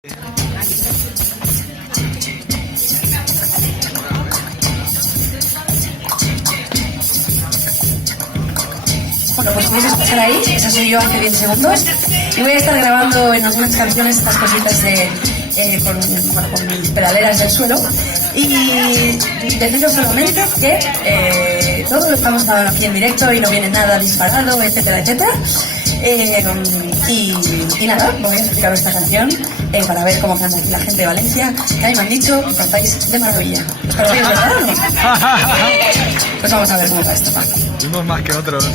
Bueno, pues podéis escuchar ahí, esa soy yo hace 10 segundos. Y voy a estar grabando en algunas canciones estas cositas con mis pedaleras del suelo. Y deciros solamente que todo lo estamos grabando aquí en directo y no viene nada disparado, etcétera, etcétera. Y nada, voy a explicar esta canción para ver cómo canta aquí la gente de Valencia, que a mí me han dicho que cantáis de maravilla. ¿Pero es verdad o no? Pues vamos a ver cómo va esto. Unos más que otros.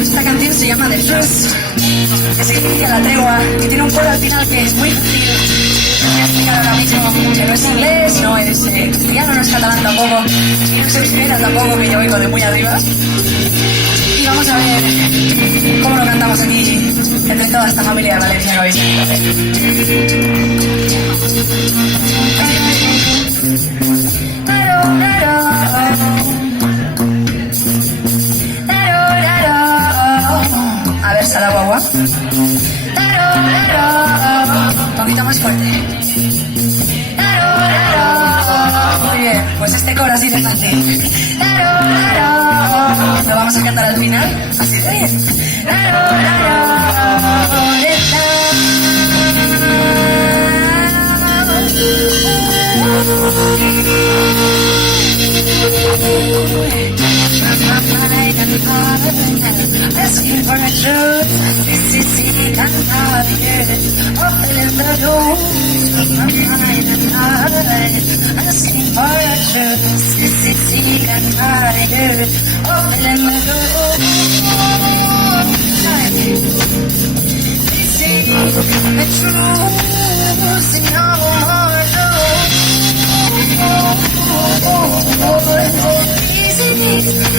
Esta canción se llama The Truth, que significa la tregua, y tiene un coro al final que es muy fácil. Voy a explicar ahora mismo que no es inglés, no es castellano, no es catalán tampoco, no es euskera tampoco, que yo oigo de muy arriba. Y vamos a ver cómo lo cantamos aquí entre toda esta familia de Valencia que habéis a ver, sala guagua. Un poquito más fuerte. Muy bien, pues este coro así de fácil. Lo vamos a cantar al final, así de bien. Asking for a truth, this is sick and tired of in the room, my mind and heart. Asking for a truth, this is sick and tired of in the room. This is the truth, no more truth. This is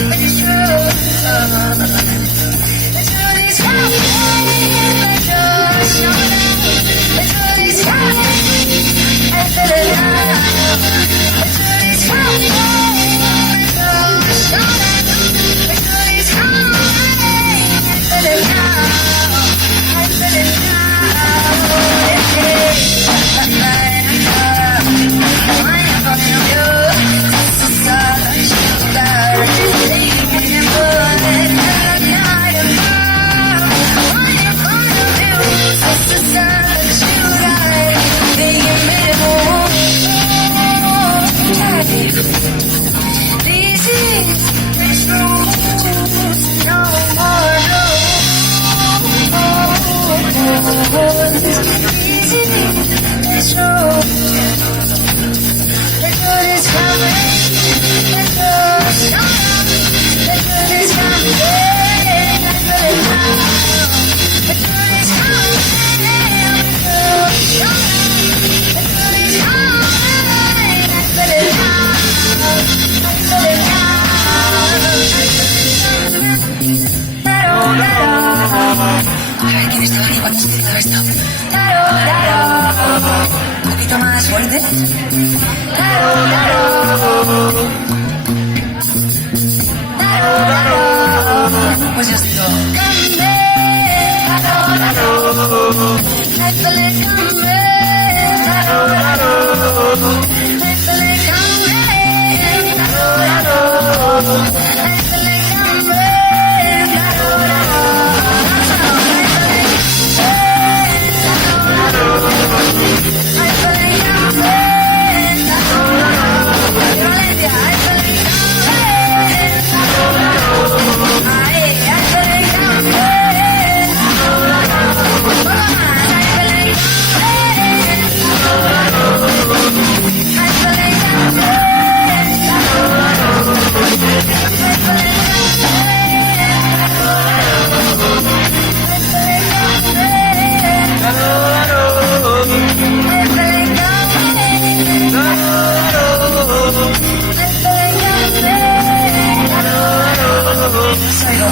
the truth. The truth is coming. The truth is coming. I feel it now. The truth is coming. The truth is coming. The truth is coming. I feel it now. I feel it un poquito más fuerte. Pues ya estoy.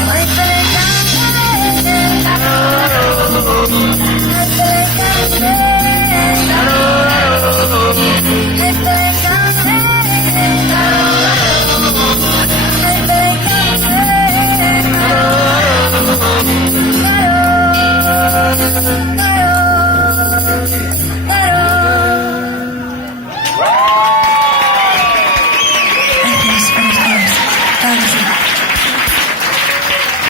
I